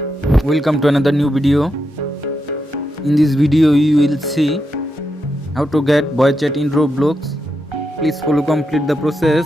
Welcome to another new video. In this video you will see how to get boy chat in Roblox. Please follow complete the process.